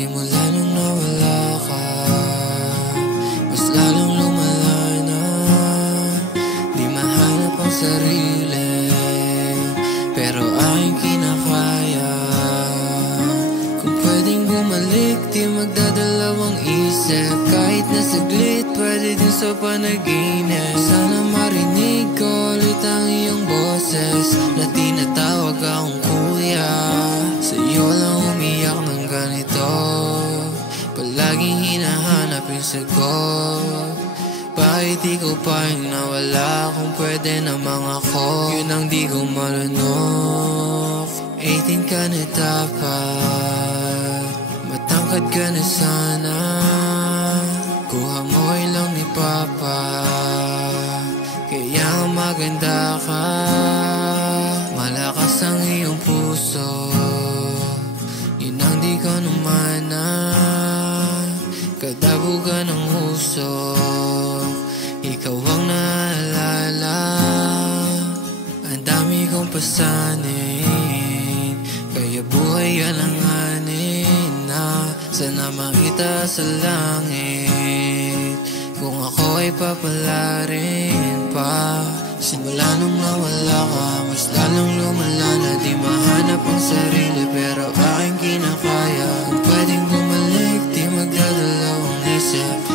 Simula nung nawala ka, mas lalong lumala na. Di mahanap ang sarili, pero aking kinakaya. Kung pwedeng bumalik, di magdadalawang isip. Kahit na saglit, pwede din sa panaginip. Sana marinig ko ulit ang iyong boses na tinatawag akong kuya. Sa'yo lang umiyak ng ganito, palaging hinahanap yung sagot. Bakit ikaw pa yung nawala kung pwede namang ako? Yun ang di ko malunok. 18 ka na dapat, matangkad ka na sana. Kuha mo lang ni Papa, kaya maganda ka. Malakas ang iyong puso, yun ang di ko naman na. Kadabugan ng huso, ikaw ang naalala. Ang dami kong pasanin, kaya buhay alanganin na. Sana makita sa langit kung ako ay papalarin pa. Simula nung nawala ka, mas lalong lumala na. Di mahanap ang sarili, pero aking kinakaya. Kung pwedeng bumalik, di magdadalawang isip.